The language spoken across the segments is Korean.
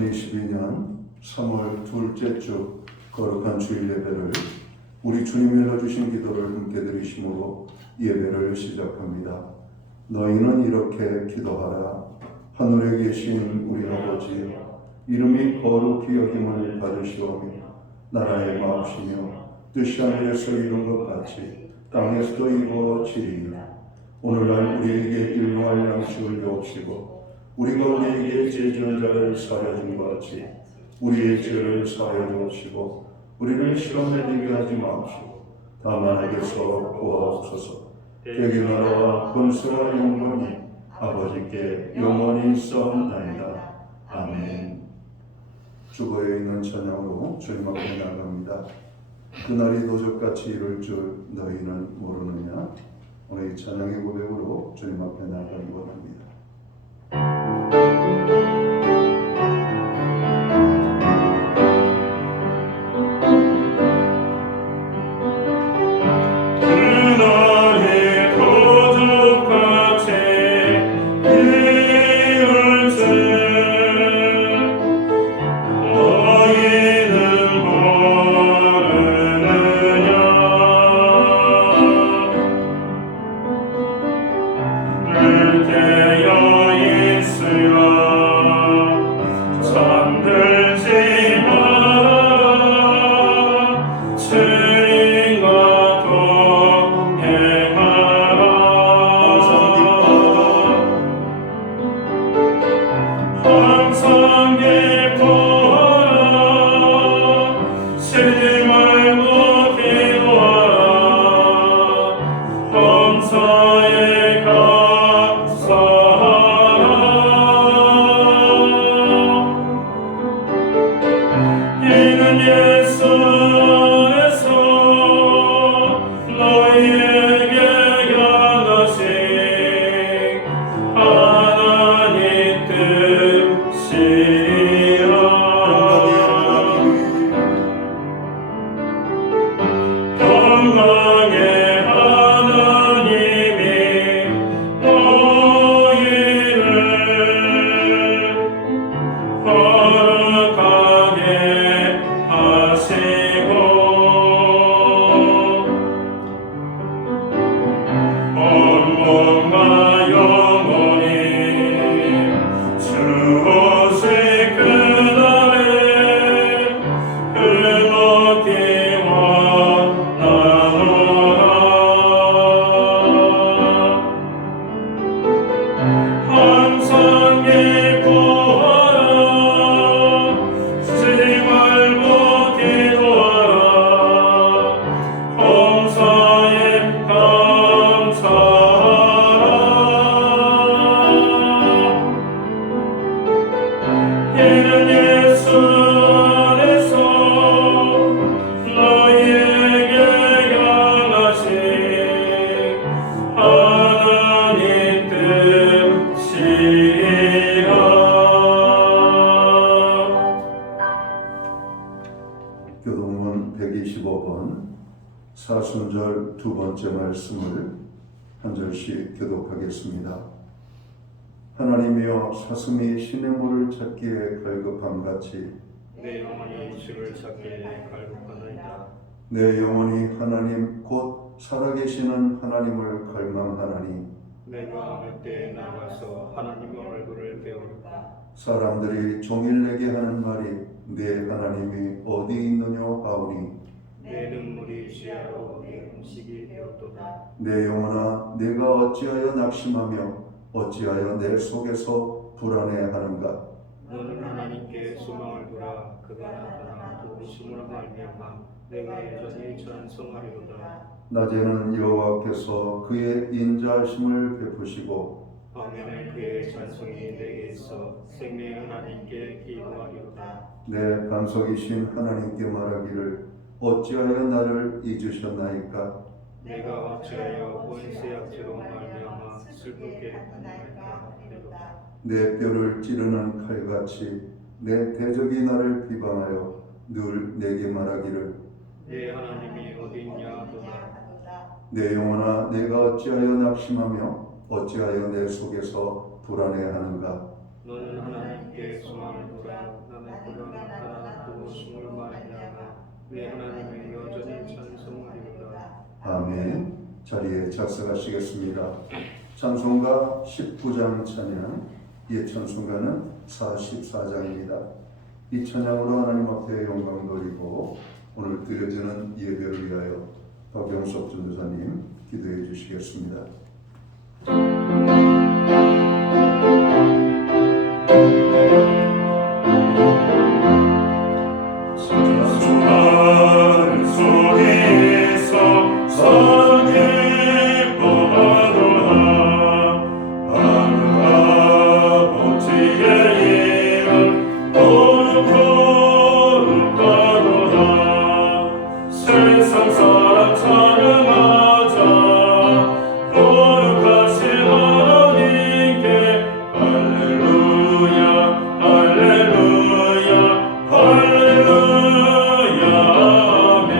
2022년 3월 둘째 주 거룩한 주일 예배를 우리 주님이 흘려주신 기도를 함께 드리심으로 예배를 시작합니다. 너희는 이렇게 기도하라. 하늘에 계신 우리 아버지여, 이름이 거룩히 여김을 받으시오며 나라의 마옵시며 뜻이 하늘에서 이룬 것 같이 땅에서도 이루어지리이다. 오늘날 우리에게 일용할 양식을 주옵시고 우리가 우리에게 죄 지은 자를 사하여 준 것 같이 우리의 죄를 사하여 주옵시고 우리를 시험에 들게 하지 마옵시고 다만 악에서 구하옵소서. 대개 나라와 권세와 영광이 아버지께 영원히 있사옵나이다. 아멘. 주거에 있는 찬양으로 주님 앞에 나갑니다. 그날이 도적같이 이룰 줄 너희는 모르느냐. 오늘 이 찬양의 고백으로 주님 앞에 나가기 원합니다. 교동문 125번 사순절 두 번째 말씀을 한 절씩 교독하겠습니다. 하나님이여, 사슴이 신의 물을 찾기에 갈급함같이 내 영혼이 주를 찾기에 갈급하나이다. 내 영혼이 하나님 곧 살아계시는 하나님을 갈망하나니 내가 어느 때에 나가서 하나님의 얼굴을 배울까. 사람들이 종일 내게 하는 말이 내 하나님이 어디 있느냐 하오니 내 눈물이 주야로 내 음식이 되었도다. 내 영혼아, 내가 어찌하여 낙심하며 어찌하여 내 속에서 불안해하는가. 너는 하나님께 소망을 두라. 그가 나타나 도우심으로 말미암아 내가 여전히 찬송하리로다. 낮에는 여호와께서 그의 인자하심을 베푸시고 밤에는 그의 찬송이 내게 있어 생명의 하나님께 기도하리로다. 내 반석이신 하나님께 말하기를 어찌하여 나를 잊으셨나이까. 내가 어찌하여 원수의 악재로 말미암아 슬프게 하나이까 하리로다. 내 뼈를 찌르는 칼같이 내 대적이 나를 비방하여 늘 내게 말하기를 내 하나님이 어디 있냐 하도다. 내 영혼아, 내가 어찌하여 낙심하며 어찌하여 내 속에서 불안해하는가. 너는 하나님께 소망을 두라. 내 하나님의 여전히 찬송하리로다. 아멘. 자리에 작성하시겠습니다. 찬송가 19장 찬양, 이에 찬송가는 44장입니다. 이 찬양으로 하나님 앞에 영광 돌리고 오늘 드려지는 예배를 위하여 박영석 전도사님 기도해 주시겠습니다. 찬송하는 소리에서 선을 뻔하도다. 하늘 아버지의 이름 거룩거룩하도다. 세상 사람 찬양하자. 거룩하신 하나님께 할렐루야 할렐루야 할렐루야 아멘.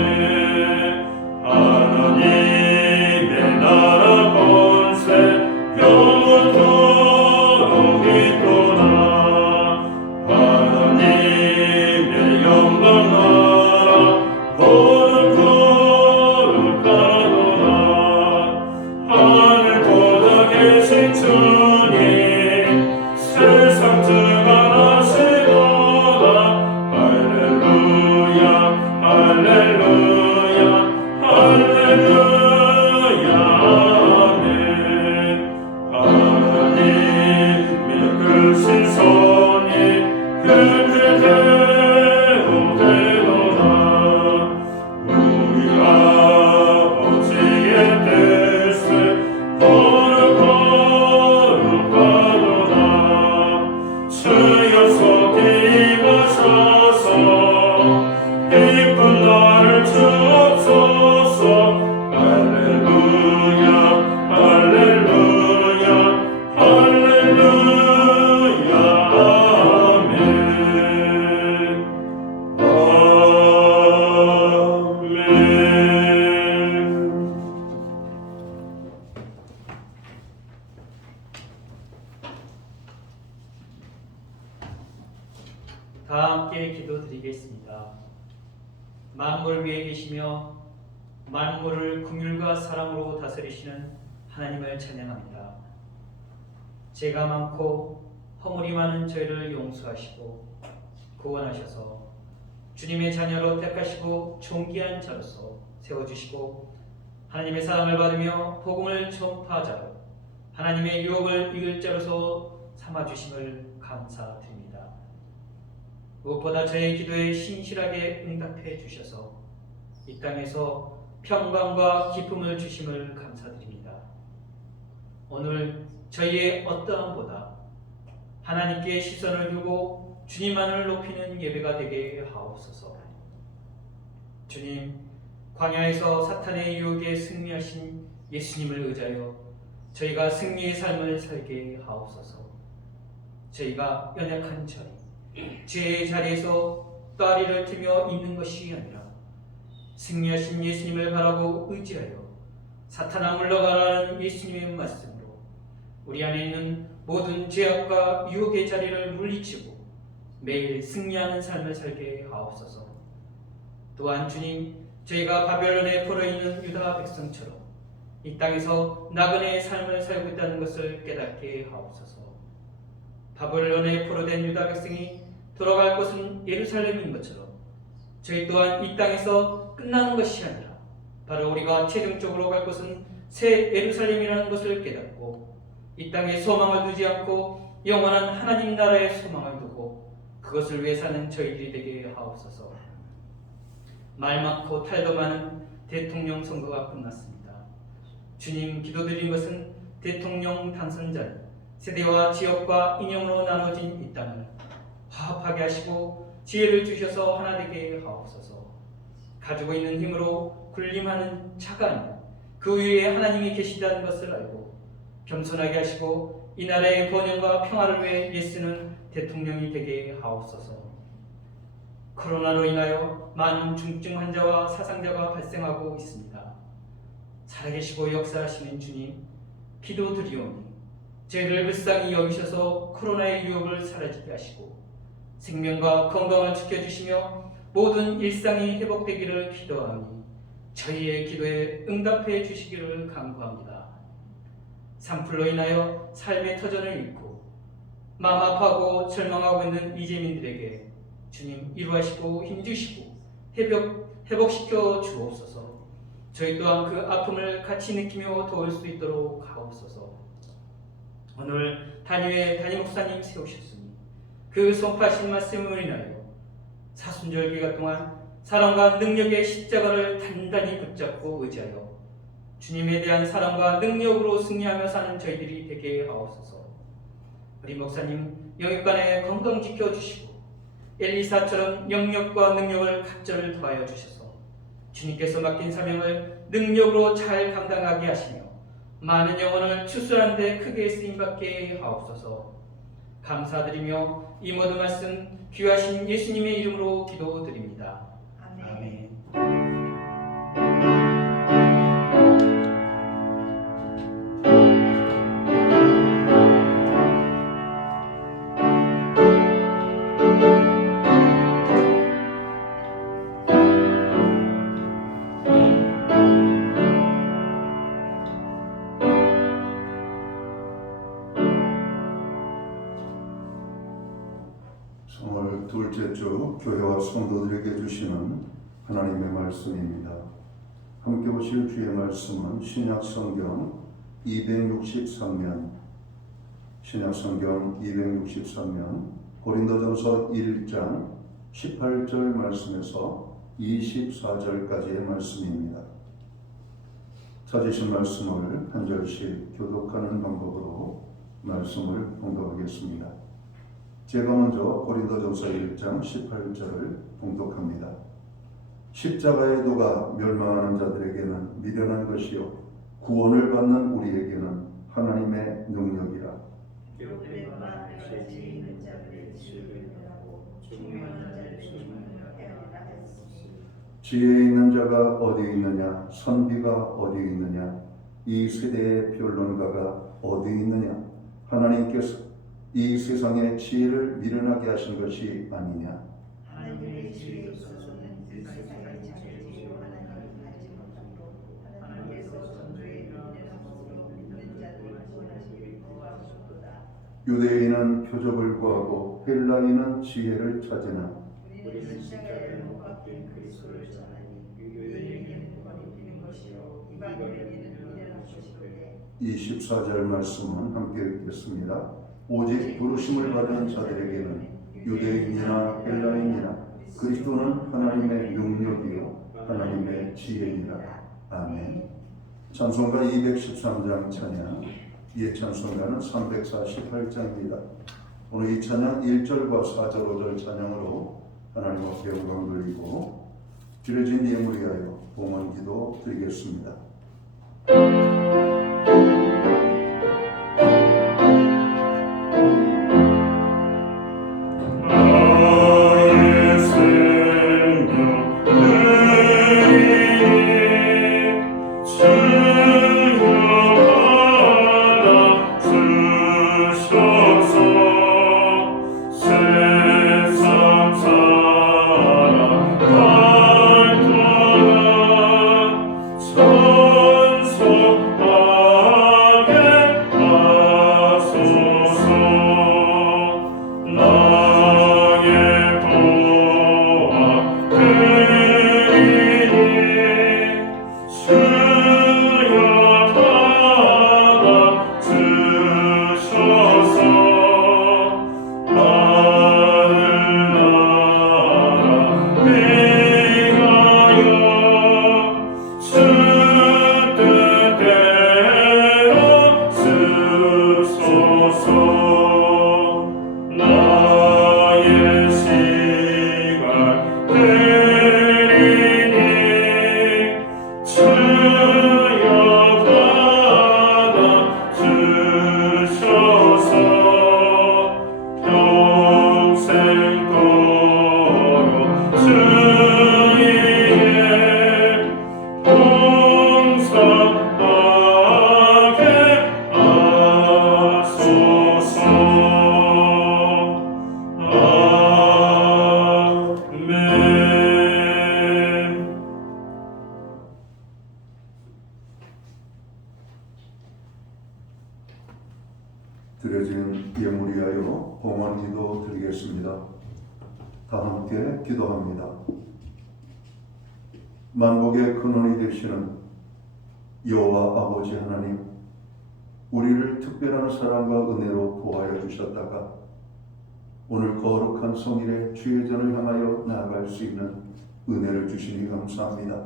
하나님의 나라 권세 영원토록 있도다. 하나님의 영광 나라 거룩거룩하도다. 하늘 보다 계신 주님 세상 증언하시도다. 할렐루야 할렐루야 할렐루야 아멘. 하나님의 크신 손이 그대로 되도다. 우리 아버지의 뜻을 거룩거룩하도다. 주여 속히 임하셔서 기쁜 날을 주옵소서. 할렐루야 할렐루야 할렐루야 아멘. 아멘. 다 함께 기도드리겠습니다. 만물 위에 계시며 만물을 긍휼과 사랑으로 다스리시는 하나님을 찬양합니다. 죄가 많고 허물이 많은 저희를 용서하시고 구원하셔서 주님의 자녀로 택하시고 존귀한 자로서 세워주시고 하나님의 사랑을 받으며 복음을 전파자로 하나님의 유업을 이을 자로서 삼아주심을 감사드립니다. 무엇보다 저의 기도에 신실하게 응답해 주셔서 이 땅에서 평강과 기쁨을 주심을 감사드립니다. 오늘 저희의 어떠함보다 하나님께 시선을 두고 주님만을 높이는 예배가 되게 하옵소서. 주님, 광야에서 사탄의 유혹에 승리하신 예수님을 의지하여 저희가 승리의 삶을 살게 하옵소서. 저희가 연약한 저희, 죄의 자리에서 다리를 틀며 있는 것이 아니라 승리하신 예수님을 바라고 의지하여 사탄아 물러가라는 예수님의 말씀으로 우리 안에 있는 모든 죄악과 유혹의 자리를 물리치고 매일 승리하는 삶을 살게 하옵소서. 또한 주님, 저희가 바벨론에 포로있는 유다 백성처럼 이 땅에서 나그네의 삶을 살고 있다는 것을 깨닫게 하옵소서. 바벨론에 포로된 유다 백성이 돌아갈 곳은 예루살렘인 것처럼 저희 또한 이 땅에서 끝나는 것이 아니라 바로 우리가 최종적으로 갈 곳은 새 예루살렘이라는 것을 깨닫고 이 땅에 소망을 두지 않고 영원한 하나님 나라의 소망을 두고 그것을 위해 사는 저희들이 되게 하옵소서. 말 많고 탈도 많은 대통령 선거가 끝났습니다. 주님, 기도드린 것은 대통령 당선자는 세대와 지역과 인형으로 나눠진 이 땅을 화합하게 하시고 지혜를 주셔서 하나 되게 하옵소서. 가지고 있는 힘으로 군림하는 자가 아니라 그 위에 하나님이 계시다는 것을 알고 겸손하게 하시고 이 나라의 번영과 평화를 위해 애쓰는 대통령이 되게 하옵소서. 코로나로 인하여 많은 중증 환자와 사상자가 발생하고 있습니다. 살아계시고 역사하시는 주님, 기도드리오니 죄를 불쌍히 여기셔서 코로나의 유혹을 사라지게 하시고 생명과 건강을 지켜주시며 모든 일상이 회복되기를 기도하니 저희의 기도에 응답해 주시기를 간구합니다. 산불로 인하여 삶의 터전을 잃고 마음 아파하고 절망하고 있는 이재민들에게 주님 위로하시고 힘주시고 회복시켜 주옵소서. 저희 또한 그 아픔을 같이 느끼며 도울 수 있도록 하옵소서. 오늘 단위회 담임 목사님 세우셨으니 그 선포하신 말씀을 인하여 사순절 기간 동안 사랑과 능력의 십자가를 단단히 붙잡고 의지하여 주님에 대한 사랑과 능력으로 승리하며 사는 저희들이 되게 하옵소서. 우리 목사님 영육간에 건강 지켜주시고 엘리사처럼 영역과 능력을 갑절을 더하여 주셔서 주님께서 맡긴 사명을 능력으로 잘 감당하게 하시며 많은 영혼을 추수하는 데 크게 쓰임받게 하옵소서. 감사드리며 이 모든 말씀 귀하신 예수님의 이름으로 기도드립니다. 아멘. 오늘 둘째 주 교회와 성도들에게 주시는 하나님의 말씀입니다. 함께 보실 주의 말씀은 신약성경 263면 고린도전서 1장 18절 말씀에서 24절까지의 말씀입니다. 찾으신 말씀을 한 절씩 교독하는 방법으로 말씀을 봉독하겠습니다. 제가 먼저 고린도전서 1장 18절을 봉독합니다. 십자가의 도가 멸망하는 자들에게는 미련한 것이요 구원을 받는 우리에게는 하나님의 능력이라. 지혜 있는 자가 어디 있느냐? 선비가 어디 있느냐? 이 세대의 변론가가 어디 있느냐? 하나님께서 이 세상의 지혜를 미련하게 하신 것이 아니냐? 하나님의 지혜에 있어서는 이 세상의 자체로 하나님을 알지 못하므로 하나님께서 전도에 미련한 것으로 믿는 자들을 구원하시기를 구하셨도다. 유대인은 표적을 구하고 헬라인은 지혜를 찾으나 우리는 십자가에 못 박힌 그리스도를 전하니 유대인에게는 거리끼는 것이요 이방인에게는 미련한 것이로되. 24절 말씀은 함께 읽겠습니다. 오직 부르심을 받은 자들에게는 유대인이나 헬라인이나 그리스도는 하나님의 능력이요 하나님의 지혜니라. 아멘. 찬송가 213장 찬양, 이 찬송가는 348장입니다. 오늘 이 찬양 1절과 4절, 5절 찬양으로 하나님 앞에 영광 돌리고 드려진 예물 위하여 봉헌 기도 드리겠습니다. 천소 다 함께 기도합니다. 만국의 근원이 되시는 여호와 아버지 하나님, 우리를 특별한 사랑과 은혜로 보호하여 주셨다가 오늘 거룩한 성일에 주의 전을 향하여 나아갈 수 있는 은혜를 주시니 감사합니다.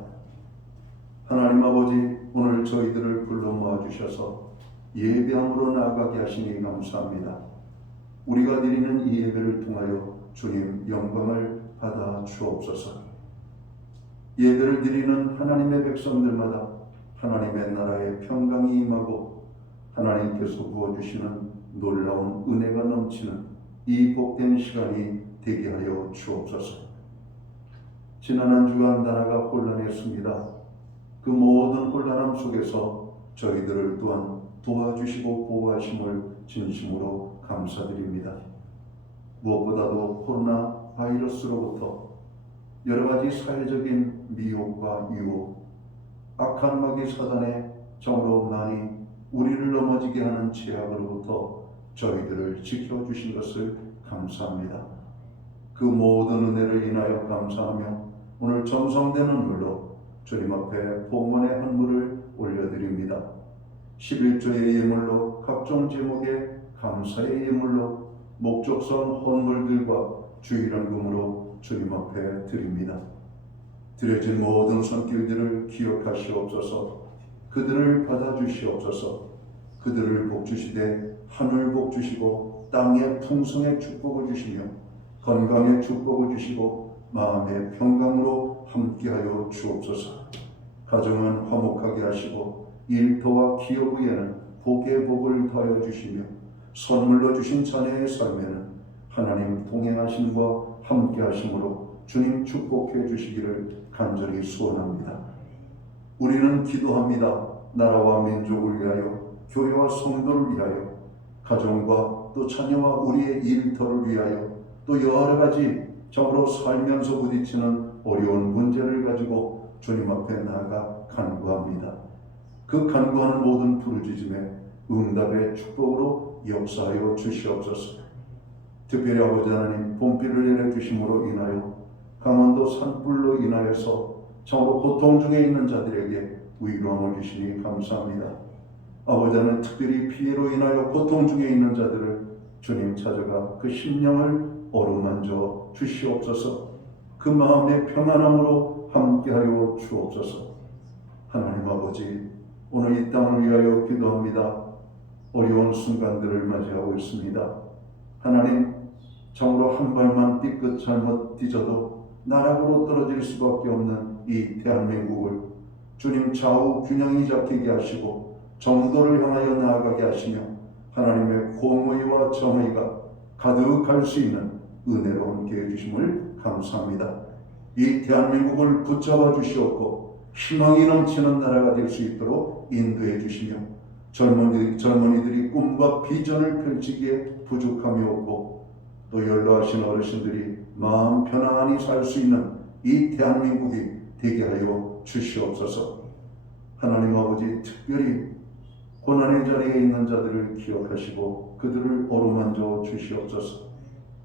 하나님 아버지, 오늘 저희들을 불러 모아주셔서 예배함으로 나아가게 하시니 감사합니다. 우리가 드리는 이 예배를 통하여 주님 영광을 받아 주옵소서. 예배를 드리는 하나님의 백성들마다 하나님의 나라의 평강이 임하고 하나님께서 부어주시는 놀라운 은혜가 넘치는 이 복된 시간이 되게 하여 주옵소서. 지난 한 주간 나라가 혼란했습니다. 그 모든 혼란함 속에서 저희들을 또한 도와주시고 보호하심을 진심으로 감사드립니다. 무엇보다도 코로나 바이러스로부터 여러 가지 사회적인 미혹과 유혹, 악한 마귀 사단의 정으로 많이 우리를 넘어지게 하는 죄악으로부터 저희들을 지켜주신 것을 감사합니다. 그 모든 은혜를 인하여 감사하며 오늘 정성된 눈물로 주님 앞에 봉헌의 헌물을 올려드립니다. 11조의 예물로 각종 제목의 감사의 예물로 목적성 헌물들과 주일헌금으로 주님 앞에 드립니다. 드려진 모든 손길들을 기억하시옵소서. 그들을 받아주시옵소서. 그들을 복주시되 하늘 복주시고 땅의 풍성의 축복을 주시며 건강의 축복을 주시고 마음의 평강으로 함께하여 주옵소서. 가정은 화목하게 하시고 일터와 기업의에는 복의 복을 더하여 주시며 선물로 주신 자녀의 삶에는 하나님 동행하심과 함께하심으로 주님 축복해 주시기를 간절히 소원합니다. 우리는 기도합니다. 나라와 민족을 위하여, 교회와 성도를 위하여, 가정과 또 자녀와 우리의 일터를 위하여, 또 여러 가지 적으로 살면서 부딪히는 어려운 문제를 가지고 주님 앞에 나아가 간구합니다. 그 간구하는 모든 부르짖음에 응답의 축복으로 역사하여 주시옵소서. 특별히 아버지 하나님, 봄비를 내려주심으로 인하여 강원도 산불로 인하여서 정으로 고통 중에 있는 자들에게 위로함을 주시니 감사합니다. 아버지 하나님, 특별히 피해로 인하여 고통 중에 있는 자들을 주님 찾아가 그 심령을 어루만져 주시옵소서. 그 마음의 평안함으로 함께하여 주옵소서. 하나님 아버지, 오늘 이 땅을 위하여 기도합니다. 어려운 순간들을 맞이하고 있습니다. 하나님, 정으로 한 발만 삐끗 잘못 뒤져도 나락으로 떨어질 수밖에 없는 이 대한민국을 주님 좌우 균형이 잡히게 하시고 정도를 향하여 나아가게 하시며 하나님의 공의와 정의가 가득할 수 있는 은혜로 함께해 주심을 감사합니다. 이 대한민국을 붙잡아 주시옵고 희망이 넘치는 나라가 될 수 있도록 인도해 주시며 젊은이들이 꿈과 비전을 펼치기에 부족함이 없고 또 연로하신 어르신들이 마음 편안히 살 수 있는 이 대한민국이 되게 하여 주시옵소서. 하나님 아버지, 특별히 고난의 자리에 있는 자들을 기억하시고 그들을 어루만져 주시옵소서.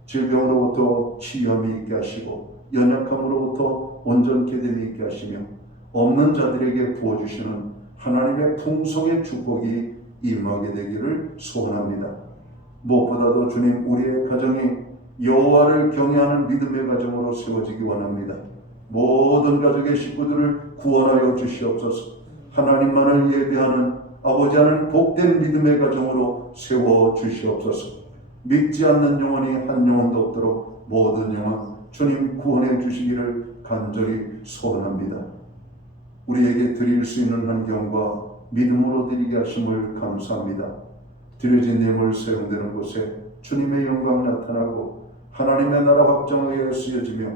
질병으로부터 치유함이 있게 하시고 연약함으로부터 온전케 됨이 있게 하시며 없는 자들에게 부어주시는 하나님의 풍성의 축복이 임하게 되기를 소원합니다. 무엇보다도 주님, 우리의 가정이 여호와를 경외하는 믿음의 가정으로 세워지기 원합니다. 모든 가족의 식구들을 구원하여 주시옵소서. 하나님만을 예배하는 아버지 하나님 복된 믿음의 가정으로 세워 주시옵소서. 믿지 않는 영혼이 한 영혼도 없도록 모든 영혼 주님 구원해 주시기를 간절히 소원합니다. 우리에게 드릴 수 있는 환경과 믿음으로 드리게 하심을 감사합니다. 드려진 예물 사용되는 곳에 주님의 영광 나타나고 하나님의 나라 확장하여 쓰여지며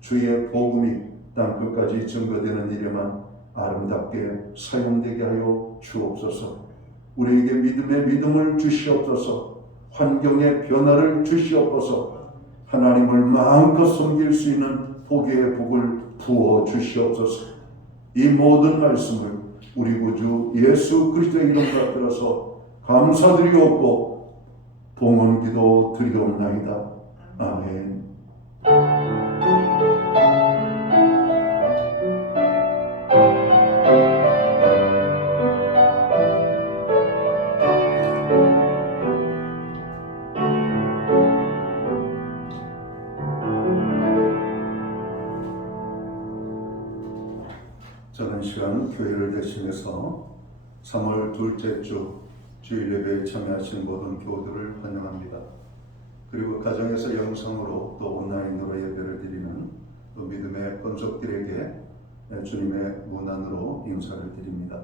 주의 복음이 땅끝까지 증거되는 일에만 아름답게 사용되게 하여 주옵소서. 우리에게 믿음의 믿음을 주시옵소서. 환경의 변화를 주시옵소서. 하나님을 마음껏 섬길 수 있는 복의 복을 부어 주시옵소서. 이 모든 말씀을 우리 구주 예수 그리스도의 이름 받들어서 감사드리옵고 봉헌기도 드리옵나이다. 아멘. 시간 교회를 대신해서 3월 둘째 주 주일 예배에 참여하신 모든 교우들을 환영합니다. 그리고 가정에서 영상으로 또 온라인으로 예배를 드리는 또 믿음의 권속들에게 주님의 문안으로 인사를 드립니다.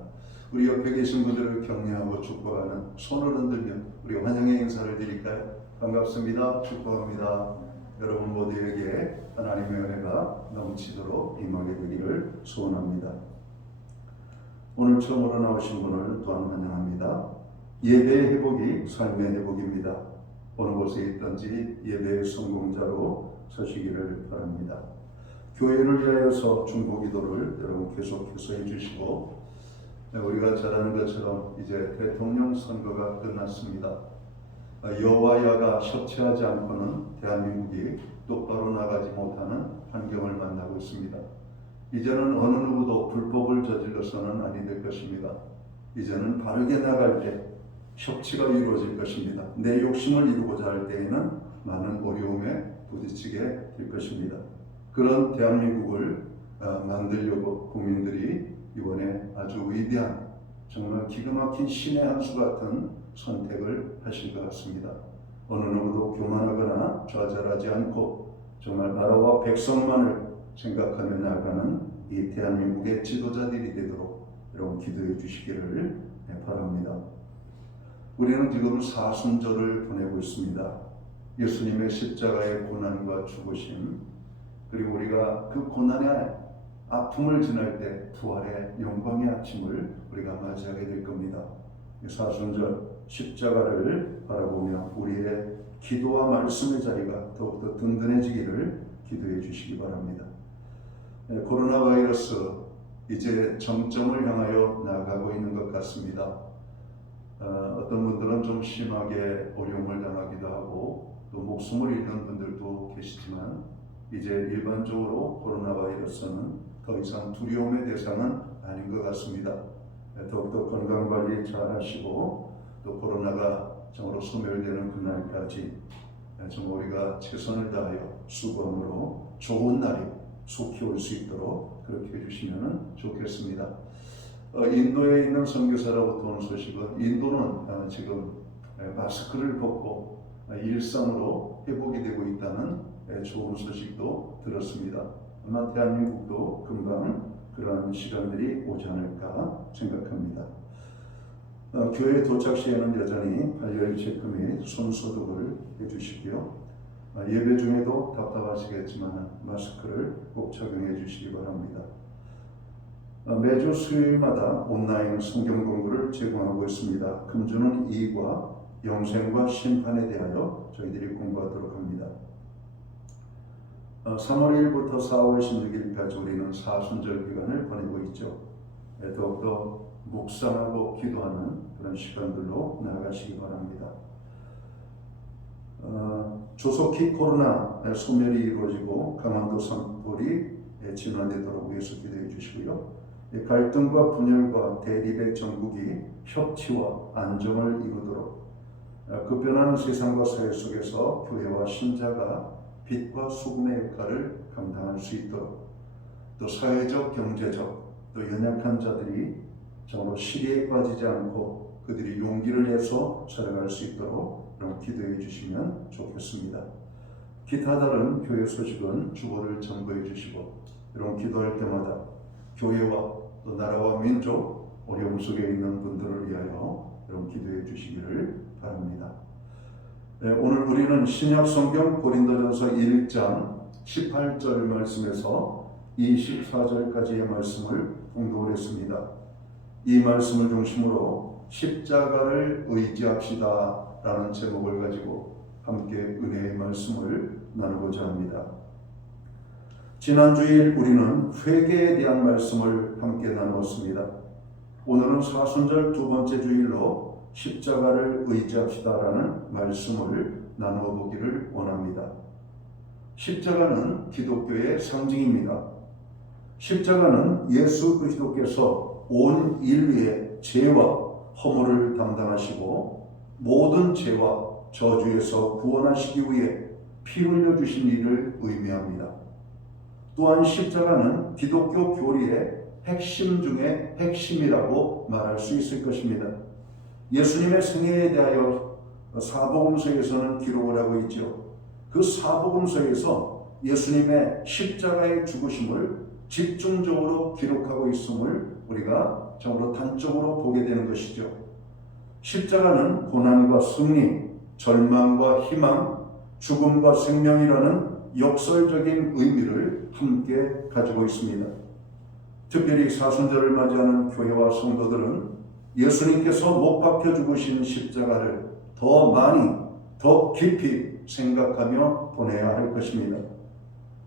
우리 옆에 계신 분들을 격려하고 축복하는 손을 흔들며 우리 환영의 인사를 드릴까요? 반갑습니다. 축복합니다. 여러분 모두에게 하나님의 은혜가 넘치도록 임하게 되기를 소원합니다. 오늘 처음으로 나오신 분을 또한 환영합니다. 예배의 회복이 삶의 회복입니다. 어느 곳에 있든지 예배의 성공자로 서시기를 바랍니다. 교회를 위하여서 중보기도를 여러분 계속해서 해주시고, 우리가 잘 아는 것처럼 이제 대통령 선거가 끝났습니다. 여와 야가 협치하지 않고는 대한민국이 똑바로 나가지 못하는 환경을 만나고 있습니다. 이제는 어느 누구도 불법을 저질러서는 아니 될 것입니다. 이제는 바르게 나갈 때 협치가 이루어질 것입니다. 내 욕심을 이루고자 할 때에는 많은 어려움에 부딪히게 될 것입니다. 그런 대한민국을 만들려고 국민들이 이번에 아주 위대한, 정말 기가 막힌 신의 한 수 같은 선택을 하신 것 같습니다. 어느 누구도 교만하거나 좌절하지 않고 정말 나라와 백성만을 생각하며 나아가는 이 대한민국의 지도자들이 되도록 여러분 기도해 주시기를 바랍니다. 우리는 지금 사순절을 보내고 있습니다. 예수님의 십자가의 고난과 죽으심, 그리고 우리가 그 고난의 아픔을 지날 때 부활의 영광의 아침을 우리가 맞이하게 될 겁니다. 사순절 십자가를 바라보며 우리의 기도와 말씀의 자리가 더욱더 든든해지기를 기도해 주시기 바랍니다. 코로나 바이러스 이제 정점을 향하여 나아가고 있는 것 같습니다. 어떤 분들은 좀 심하게 어려움을 당하기도 하고 또 목숨을 잃는 분들도 계시지만 이제 일반적으로 코로나 바이러스는 더 이상 두려움의 대상은 아닌 것 같습니다. 더욱더 건강관리 잘 하시고 또 코로나가 정말로 소멸되는 그날까지 정말 우리가 최선을 다하여 수건으로 좋은 날이 속히 올 수 있도록 그렇게 해주시면 좋겠습니다. 인도에 있는 선교사로부터 온 소식은 인도는 지금 마스크를 벗고 일상으로 회복이 되고 있다는 좋은 소식도 들었습니다. 아마 대한민국도 금방 그런 시간들이 오지 않을까 생각합니다. 교회에 도착 시에는 여전히 발열 체크 및 손소독을 해주시고요. 예배 중에도 답답하시겠지만 마스크를 꼭 착용해 주시기 바랍니다. 매주 수요일마다 온라인 성경 공부를 제공하고 있습니다. 금주는 이익과 영생과 심판에 대하여 저희들이 공부하도록 합니다. 3월 1일부터 4월 16일까지 우리는 사순절 기간을 보내고 있죠. 더욱더 묵상하고 기도하는 그런 시간들로 나아가시기 바랍니다. 조속히 코로나 소멸이 이루어지고 강원도 산불이 진화되도록 위해서 기도해 주시고요. 갈등과 분열과 대립의 전국이 협치와 안정을 이루도록 급변하는 세상과 사회 속에서 교회와 신자가 빛과 소금의 역할을 감당할 수 있도록, 또 사회적, 경제적, 또 연약한 자들이 정말로 시리에 빠지지 않고 그들이 용기를 내서 살아갈 수 있도록 기도해 주시면 좋겠습니다. 기타 다른 교회 소식은 주보를 첨부해 주시고, 이런 기도할 때마다 교회와 또 나라와 민족, 어려움 속에 있는 분들을 위하여 이런 기도해 주시기를 바랍니다. 오늘 우리는 신약 성경 고린도전서 1장 18절 말씀에서 24절까지의 말씀을 공독을 했습니다. 이 말씀을 중심으로 십자가를 의지합시다 라는 제목을 가지고 함께 은혜의 말씀을 나누고자 합니다. 지난 주일 우리는 회개에 대한 말씀을 함께 나누었습니다. 오늘은 사순절 두 번째 주일로 십자가를 의지합시다라는 말씀을 나누어 보기를 원합니다. 십자가는 기독교의 상징입니다. 십자가는 예수 그리스도께서 온 인류의 죄와 허물을 담당하시고 모든 죄와 저주에서 구원하시기 위해 피 흘려 주신 일을 의미합니다. 또한 십자가는 기독교 교리의 핵심 중에 핵심이라고 말할 수 있을 것입니다. 예수님의 생애에 대하여 사복음서에서는 기록을 하고 있죠. 그 사복음서에서 예수님의 십자가의 죽으심을 집중적으로 기록하고 있음을 우리가 참으로 단적으로 보게 되는 것이죠. 십자가는 고난과 승리, 절망과 희망, 죽음과 생명이라는 역설적인 의미를 함께 가지고 있습니다. 특별히 사순절을 맞이하는 교회와 성도들은 예수님께서 못 박혀 죽으신 십자가를 더 많이, 더 깊이 생각하며 보내야 할 것입니다.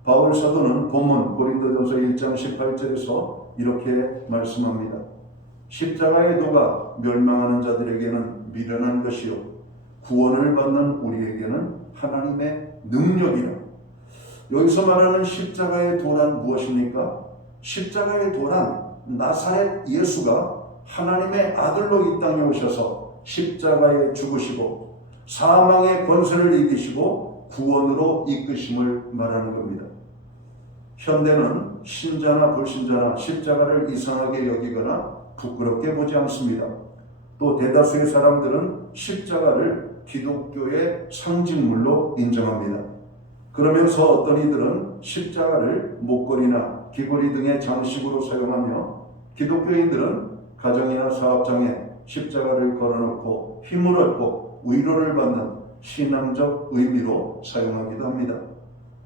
바울 사도는 본문 고린도전서 1장 18절에서 이렇게 말씀합니다. 십자가의 도가 멸망하는 자들에게는 미련한 것이요 구원을 받는 우리에게는 하나님의 능력이라. 여기서 말하는 십자가의 도란 무엇입니까? 십자가의 도란 나사렛 예수가 하나님의 아들로 이 땅에 오셔서 십자가에 죽으시고 사망의 권세를 이기시고 구원으로 이끄심을 말하는 겁니다. 현대는 신자나 불신자나 십자가를 이상하게 여기거나 부끄럽게 보지 않습니다. 또 대다수의 사람들은 십자가를 기독교의 상징물로 인정합니다. 그러면서 어떤 이들은 십자가를 목걸이나 귀걸이 등의 장식으로 사용하며 기독교인들은 가정이나 사업장에 십자가를 걸어놓고 힘을 얻고 위로를 받는 신앙적 의미로 사용하기도 합니다.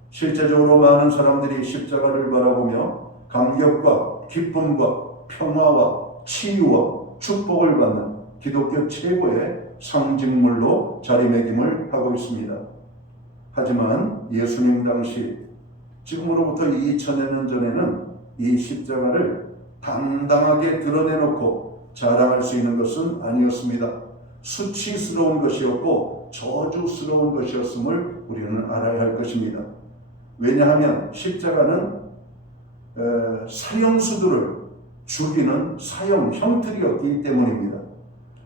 실제적으로 많은 사람들이 십자가를 바라보며 감격과 기쁨과 평화와 치유와 축복을 받는 기독교 최고의 상징물로 자리매김을 하고 있습니다. 하지만 예수님 당시 지금으로부터 2000여 년 전에는 이 십자가를 당당하게 드러내놓고 자랑할 수 있는 것은 아니었습니다. 수치스러운 것이었고 저주스러운 것이었음을 우리는 알아야 할 것입니다. 왜냐하면 십자가는 사형수들을 죽이는 사형 형틀이었기 때문입니다.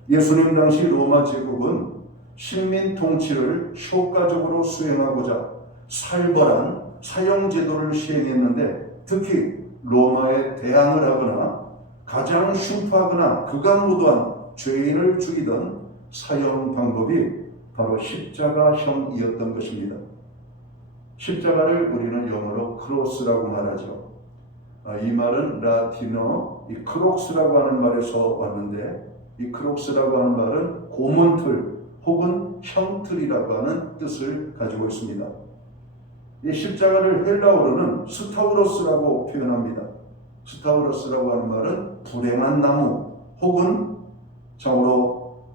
예수님 당시 로마 제국은 식민 통치를 효과적으로 수행하고자 살벌한 사형 제도를 시행했는데 특히 로마에 대항을 하거나 가장 흉파하거나 극악무도한 죄인을 죽이던 사형 방법이 바로 십자가형이었던 것입니다. 십자가를 우리는 영어로 크로스라고 말하죠. 이 말은 라틴어 이 크록스라고 하는 말에서 왔는데 이 크록스라고 하는 말은 고문틀 혹은 형틀이라고 하는 뜻을 가지고 있습니다. 이 십자가를 헬라어로는 스타우로스라고 표현합니다. 스타우로스라고 하는 말은 불행한 나무 혹은 참으로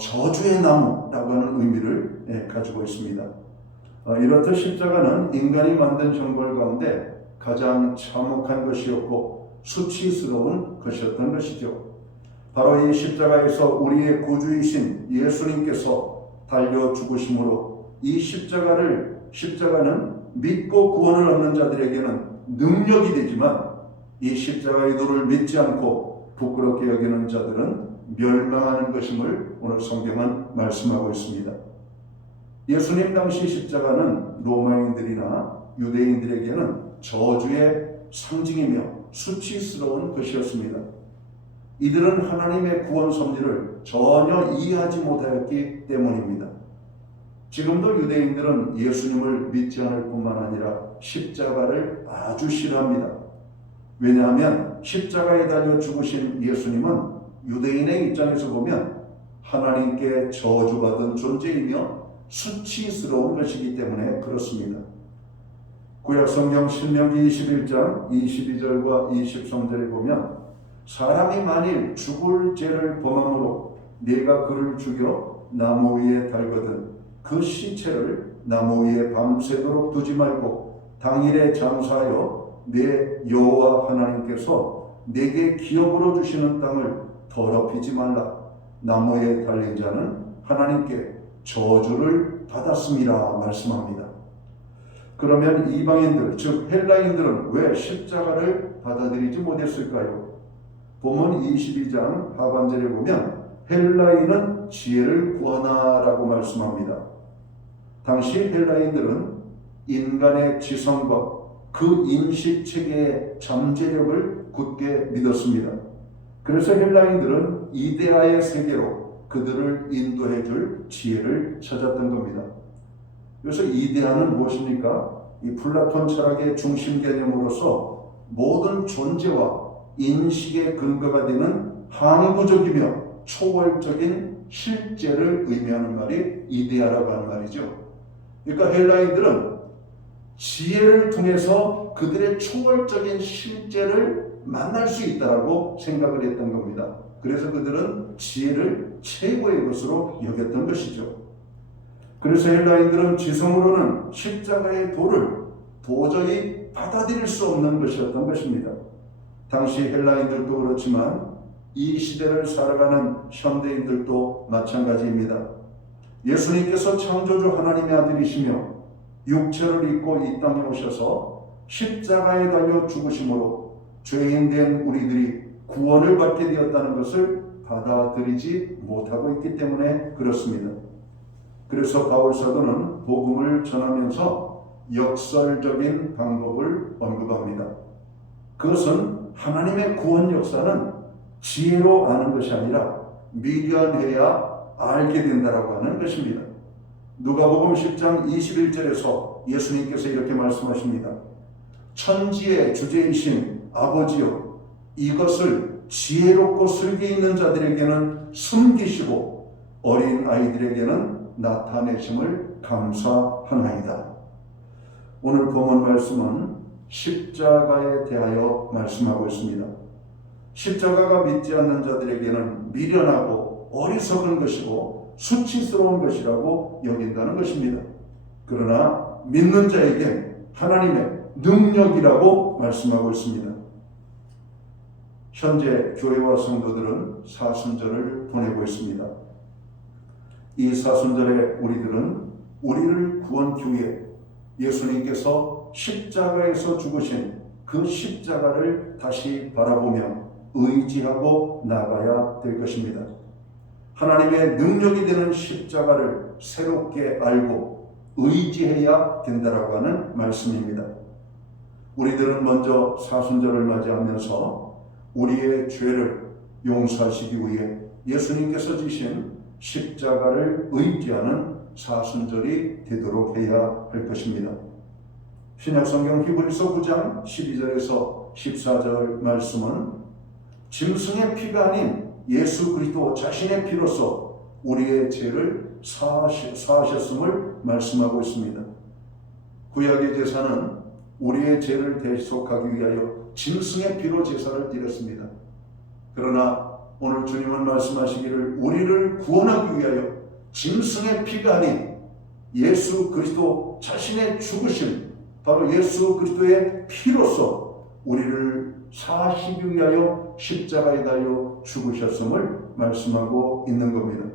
저주의 나무라고 하는 의미를 가지고 있습니다. 이렇듯 십자가는 인간이 만든 형벌 가운데 가장 참혹한 것이었고 수치스러운 것이었던 것이죠. 바로 이 십자가에서 우리의 구주이신 예수님께서 달려 죽으심으로 이 십자가는 믿고 구원을 얻는 자들에게는 능력이 되지만 이 십자가의 도를 믿지 않고 부끄럽게 여기는 자들은 멸망하는 것임을 오늘 성경은 말씀하고 있습니다. 예수님 당시 십자가는 로마인들이나 유대인들에게는 저주의 상징이며 수치스러운 것이었습니다. 이들은 하나님의 구원 섭리를 전혀 이해하지 못하였기 때문입니다. 지금도 유대인들은 예수님을 믿지 않을 뿐만 아니라 십자가를 아주 싫어합니다. 왜냐하면 십자가에 달려 죽으신 예수님은 유대인의 입장에서 보면 하나님께 저주받은 존재이며 수치스러운 것이기 때문에 그렇습니다. 구약 성경 신명기 21장 22절과 23절에 보면 사람이 만일 죽을 죄를 범함으로 네가 그를 죽여 나무 위에 달거든 그 시체를 나무 위에 밤새도록 두지 말고 당일에 장사하여 내 여호와 하나님께서 내게 기업으로 주시는 땅을 더럽히지 말라. 나무에 달린 자는 하나님께 저주를 받았음이라 말씀합니다. 그러면 이방인들 즉 헬라인들은 왜 십자가를 받아들이지 못했을까요? 본문 22장 하반절에 보면 헬라인은 지혜를 구하나라고 말씀합니다. 당시 헬라인들은 인간의 지성과 그 인식체계의 잠재력을 굳게 믿었습니다. 그래서 헬라인들은 이데아의 세계로 그들을 인도해 줄 지혜를 찾았던 겁니다. 그래서 이데아는 무엇입니까? 이 플라톤 철학의 중심 개념으로서 모든 존재와 인식의 근거가 되는 항구적이며 초월적인 실제를 의미하는 말이 이데아라고 하는 말이죠. 그러니까 헬라인들은 지혜를 통해서 그들의 초월적인 실제를 만날 수 있다라고 생각을 했던 겁니다. 그래서 그들은 지혜를 최고의 것으로 여겼던 것이죠. 그래서 헬라인들은 지성으로는 십자가의 도를 도저히 받아들일 수 없는 것이었던 것입니다. 당시 헬라인들도 그렇지만 이 시대를 살아가는 현대인들도 마찬가지입니다. 예수님께서 창조주 하나님의 아들이시며 육체를 입고 이 땅에 오셔서 십자가에 달려 죽으심으로 죄인된 우리들이 구원을 받게 되었다는 것을 받아들이지 못하고 있기 때문에 그렇습니다. 그래서 바울 사도는 복음을 전하면서 역설적인 방법을 언급합니다. 그것은 하나님의 구원 역사는 지혜로 아는 것이 아니라 미련해야 알게 된다라고 하는 것입니다. 누가복음 10장 21절에서 예수님께서 이렇게 말씀하십니다. 천지의 주제이신 아버지여, 이것을 지혜롭고 슬기 있는 자들에게는 숨기시고 어린 아이들에게는 나타내심을 감사하나이다. 오늘 본문 말씀은 십자가에 대하여 말씀하고 있습니다. 십자가가 믿지 않는 자들에게는 미련하고 어리석은 것이고 수치스러운 것이라고 여긴다는 것입니다. 그러나 믿는 자에게 하나님의 능력이라고 말씀하고 있습니다. 현재 교회와 성도들은 사순절을 보내고 있습니다. 이 사순절에 우리들은 우리를 구원기 위해 예수님께서 십자가에서 죽으신 그 십자가를 다시 바라보며 의지하고 나가야 될 것입니다. 하나님의 능력이 되는 십자가를 새롭게 알고 의지해야 된다라고 하는 말씀입니다. 우리들은 먼저 사순절을 맞이하면서 우리의 죄를 용서하시기 위해 예수님께서 지신 십자가를 의지하는 사순절이 되도록 해야 할 것입니다. 신약성경 히브리서 9장 12절에서 14절 말씀은 짐승의 피가 아닌 예수 그리스도 자신의 피로서 우리의 죄를 사하셨음을 말씀하고 있습니다. 구약의 제사는 우리의 죄를 대속하기 위하여 짐승의 피로 제사를 드렸습니다. 그러나 오늘 주님은 말씀하시기를 우리를 구원하기 위하여 짐승의 피가 아닌 예수 그리스도 자신의 죽으심, 바로 예수 그리스도의 피로서 우리를 사하시기 위하여 십자가에 달려 죽으셨음을 말씀하고 있는 겁니다.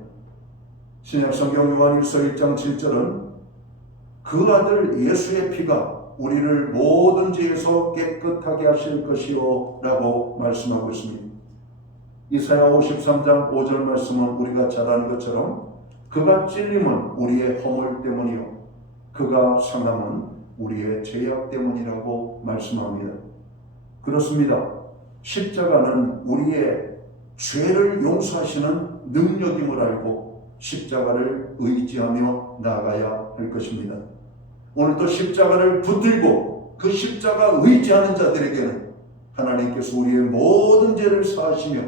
신약성경 요한일서 1장 7절은 그 아들 예수의 피가 우리를 모든 죄에서 깨끗하게 하실 것이요 라고 말씀하고 있습니다. 이사야 53장 5절 말씀은 우리가 잘 아는 것처럼 그가 찔림은 우리의 허물 때문이요 그가 상함은 우리의 죄악 때문이라고 말씀합니다. 그렇습니다. 십자가는 우리의 죄를 용서하시는 능력임을 알고 십자가를 의지하며 나아가야 할 것입니다. 오늘도 십자가를 붙들고 그 십자가 의지하는 자들에게는 하나님께서 우리의 모든 죄를 사하시며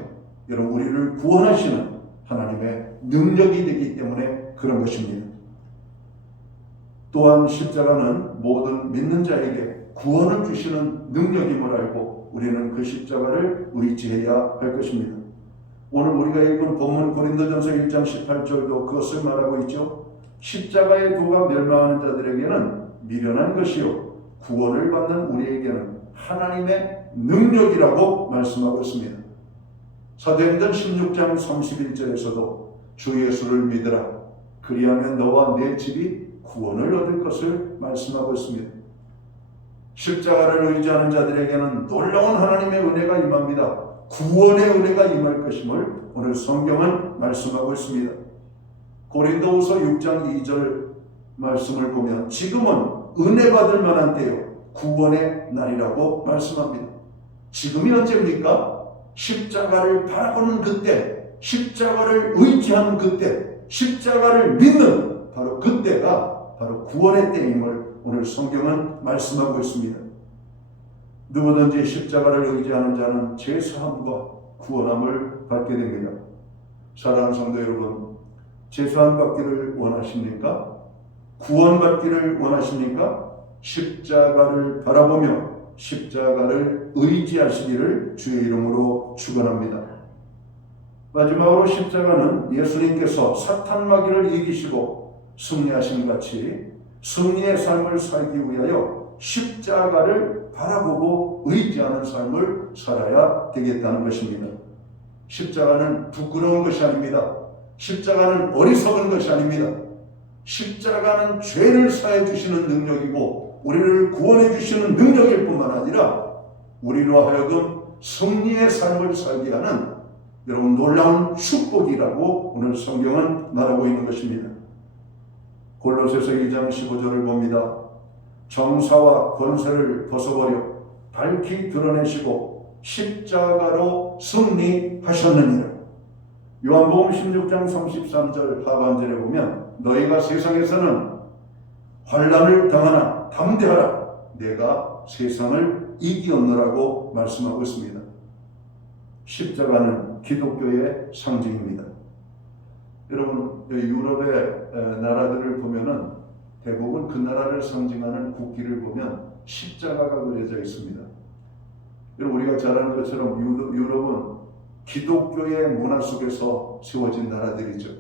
여러분 우리를 구원하시는 하나님의 능력이 되기 때문에 그런 것입니다. 또한 십자가는 모든 믿는 자에게 구원을 주시는 능력임을 알고 우리는 그 십자가를 의지해야 할 것입니다. 오늘 우리가 읽은 본문 고린도전서 1장 18절도 그것을 말하고 있죠. 십자가의 도가 멸망하는 자들에게는 미련한 것이요 구원을 받는 우리에게는 하나님의 능력이라고 말씀하고 있습니다. 사도행전 16장 31절에서도 주 예수를 믿으라 그리하면 너와 내 집이 구원을 얻을 것을 말씀하고 있습니다. 십자가를 의지하는 자들에게는 놀라운 하나님의 은혜가 임합니다. 구원의 은혜가 임할 것임을 오늘 성경은 말씀하고 있습니다. 고린도후서 6장 2절 말씀을 보면 지금은 은혜 받을 만한 때요 구원의 날이라고 말씀합니다. 지금이 언제입니까? 십자가를 바라보는 그때, 십자가를 의지하는 그때, 십자가를 믿는 바로 그때가 바로 구원의 때임을 오늘 성경은 말씀하고 있습니다. 누구든지 십자가를 의지하는 자는 죄사함과 구원함을 받게 됩니다. 사랑하는 성도 여러분, 죄사함 받기를 원하십니까? 구원받기를 원하십니까? 십자가를 바라보며 십자가를 의지하시기를 주의 이름으로 축원합니다. 마지막으로 십자가는 예수님께서 사탄 마귀를 이기시고 승리하신 같이 승리의 삶을 살기 위하여 십자가를 바라보고 의지하는 삶을 살아야 되겠다는 것입니다. 십자가는 부끄러운 것이 아닙니다. 십자가는 어리석은 것이 아닙니다. 십자가는 죄를 사해 주시는 능력이고 우리를 구원해 주시는 능력일 뿐만 아니라 우리로 하여금 승리의 삶을 살게 하는 여러분 놀라운 축복이라고 오늘 성경은 말하고 있는 것입니다. 골로새서 2장 15절을 봅니다. 정사와 권세를 벗어버려 밝히 드러내시고 십자가로 승리하셨느니라. 요한복음 16장 33절 하반절에 보면 너희가 세상에서는 환난을 당하나 담대하라 내가 세상을 이기었노라고 말씀하고 있습니다. 십자가는 기독교의 상징입니다. 여러분 유럽의 나라들을 보면은 대부분 그 나라를 상징하는 국기를 보면 십자가가 그려져 있습니다. 여러분 우리가 잘 아는 것처럼 유럽은 기독교의 문화 속에서 세워진 나라들이죠.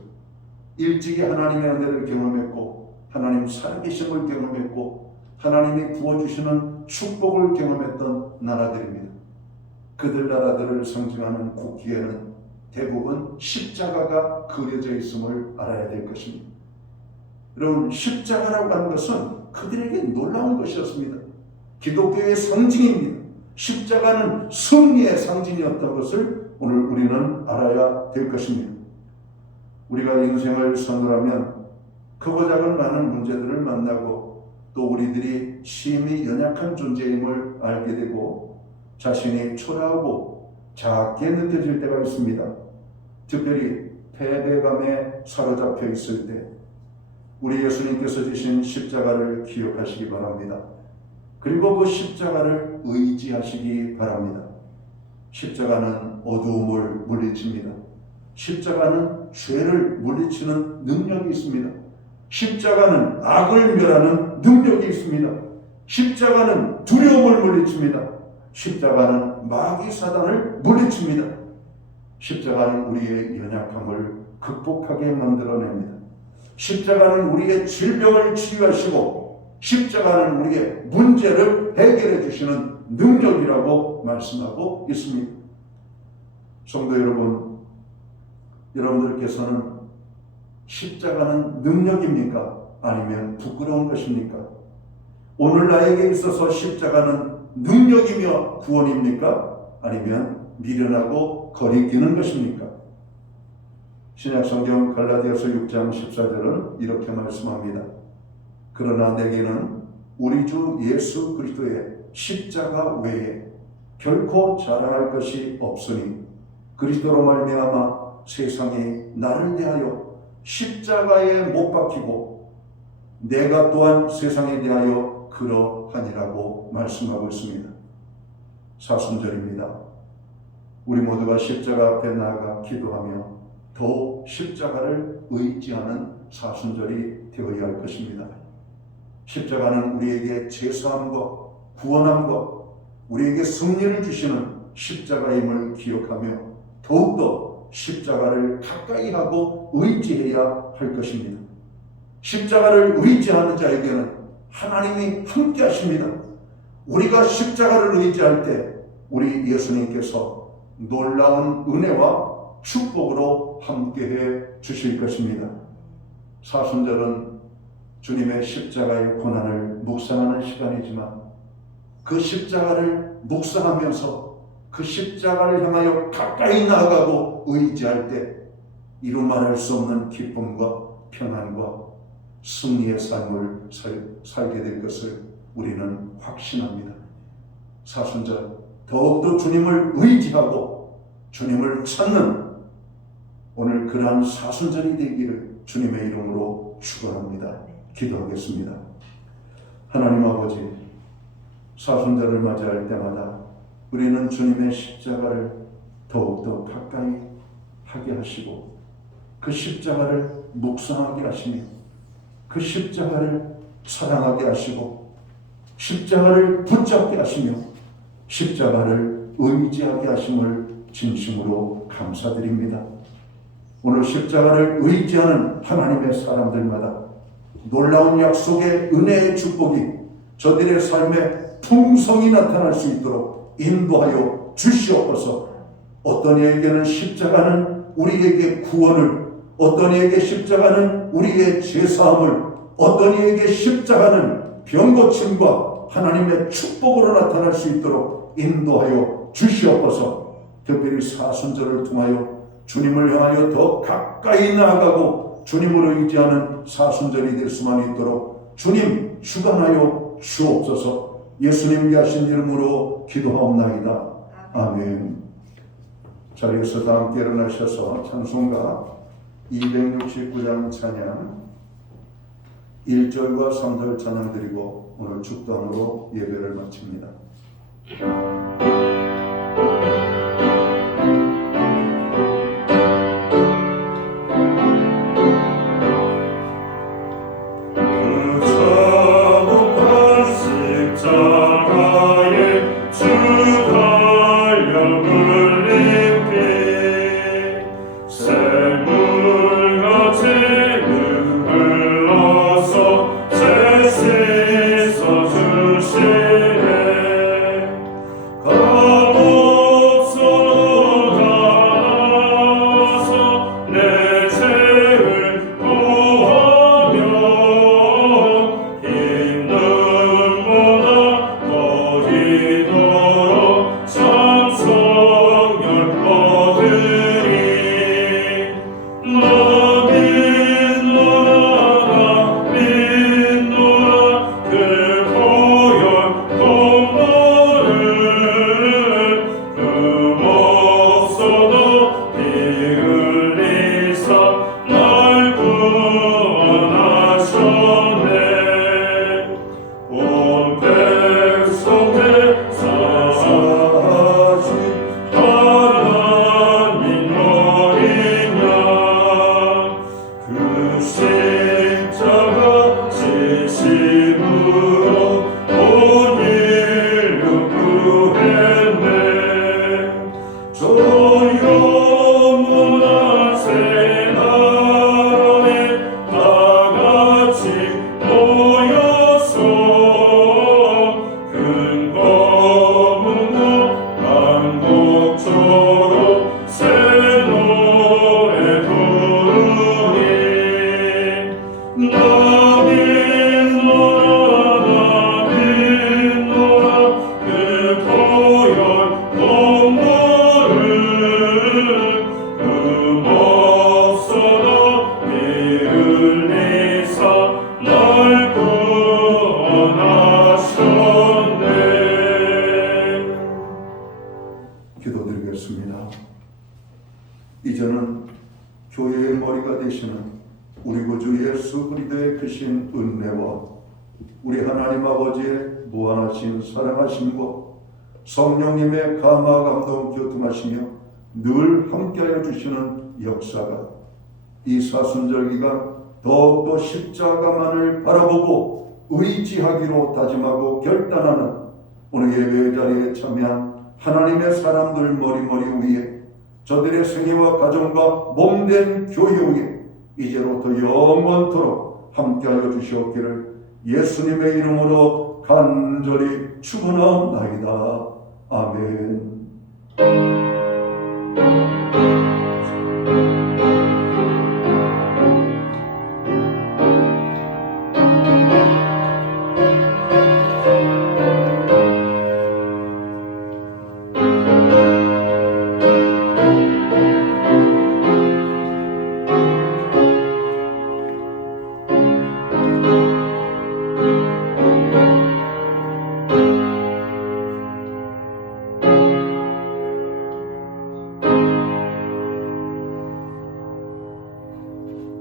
일찍이 하나님의 은혜를 경험했고 하나님 살아계심을 경험했고 하나님이 부어주시는 축복을 경험했던 나라들입니다. 그들 나라들을 상징하는 국기에는 대부분 십자가가 그려져 있음을 알아야 될 것입니다. 여러분 십자가라고 하는 것은 그들에게 놀라운 것이었습니다. 기독교의 상징입니다. 십자가는 승리의 상징이었던 것을 오늘 우리는 알아야 될 것입니다. 우리가 인생을 선물하면 크고 작은 많은 문제들을 만나고 또 우리들이 심히 연약한 존재임을 알게 되고 자신이 초라하고 작게 느껴질 때가 있습니다. 특별히 패배감에 사로잡혀 있을 때 우리 예수님께서 지신 십자가를 기억하시기 바랍니다. 그리고 그 십자가를 의지하시기 바랍니다. 십자가는 어두움을 물리칩니다. 십자가는 죄를 물리치는 능력이 있습니다. 십자가는 악을 멸하는 능력이 있습니다. 십자가는 두려움을 물리칩니다. 십자가는 마귀 사단을 물리칩니다. 십자가는 우리의 연약함을 극복하게 만들어냅니다. 십자가는 우리의 질병을 치유하시고 십자가는 우리의 문제를 해결해 주시는 능력이라고 말씀하고 있습니다. 성도 여러분, 여러분들께서는 십자가는 능력입니까? 아니면 부끄러운 것입니까? 오늘 나에게 있어서 십자가는 능력이며 구원입니까? 아니면 미련하고 거리끼는 것입니까? 신약성경 갈라디아서 6장 14절은 이렇게 말씀합니다. 그러나 내게는 우리 주 예수 그리스도의 십자가 외에 결코 자랑할 것이 없으니 그리스도로 말미암아 세상이 나를 대하여 십자가에 못 박히고 내가 또한 세상에 대하여 그러하니라고 말씀하고 있습니다. 사순절입니다. 우리 모두가 십자가 앞에 나아가 기도하며 더 십자가를 의지하는 사순절이 되어야 할 것입니다. 십자가는 우리에게 죄사함과 구원함과 우리에게 승리를 주시는 십자가임을 기억하며 더욱더 십자가를 가까이 하고 의지해야 할 것입니다. 십자가를 의지하는 자에게는 하나님이 함께 하십니다. 우리가 십자가를 의지할 때 우리 예수님께서 놀라운 은혜와 축복으로 함께해 주실 것입니다. 사순절은 주님의 십자가의 고난을 묵상하는 시간이지만 그 십자가를 묵상하면서 그 십자가를 향하여 가까이 나아가고 의지할 때 이루 말할 수 없는 기쁨과 평안과 승리의 삶을 살게 될 것을 우리는 확신합니다. 사순절 더욱더 주님을 의지하고 주님을 찾는 오늘 그러한 사순절이 되기를 주님의 이름으로 축원합니다. 기도하겠습니다. 하나님 아버지, 사순절을 맞이할 때마다 우리는 주님의 십자가를 더욱더 가까이 하게 하시고 그 십자가를 묵상하게 하시며 그 십자가를 사랑하게 하시고 십자가를 붙잡게 하시며 십자가를 의지하게 하심을 진심으로 감사드립니다. 오늘 십자가를 의지하는 하나님의 사람들마다 놀라운 약속의 은혜의 축복이 저들의 삶에 풍성히 나타날 수 있도록 인도하여 주시옵소서. 어떤 이에게는 십자가는 우리에게 구원을, 어떤 이에게 십자가는 우리의 죄사함을, 어떤 이에게 십자가는 병고침과 하나님의 축복으로 나타날 수 있도록 인도하여 주시옵소서. 특별히 사순절을 통하여 주님을 향하여 더 가까이 나아가고 주님을 의지하는 사순절이 될 수만 있도록 주님 주관하여 주옵소서. 예수님께 하신 이름으로 기도하옵나이다. 아멘. 자리에서 다 함께 일어나셔서 찬송가 269장 찬양 1절과 3절 찬양 드리고 오늘 축도함으로 예배를 마칩니다. 기도드리겠습니다. 이제는 교회의 머리가 되시는 우리 구주 예수 그리스도의 크신 은혜와 우리 하나님 아버지의 무한하신 사랑하심과 성령님의 감화 감동 교통하시며 늘 함께하여 주시는 역사가 이 사순절 기간 더욱더 십자가만을 바라보고 의지하기로 다짐하고 결단하는 오늘 예배 자리에 참여한 하나님의 사람들 머리머리 위에 저들의 생애와 가정과 몸된 교회 위에 이제로부터 영원토록 함께하여 주시옵기를 예수님의 이름으로 간절히 축원하옵나이다. 아멘.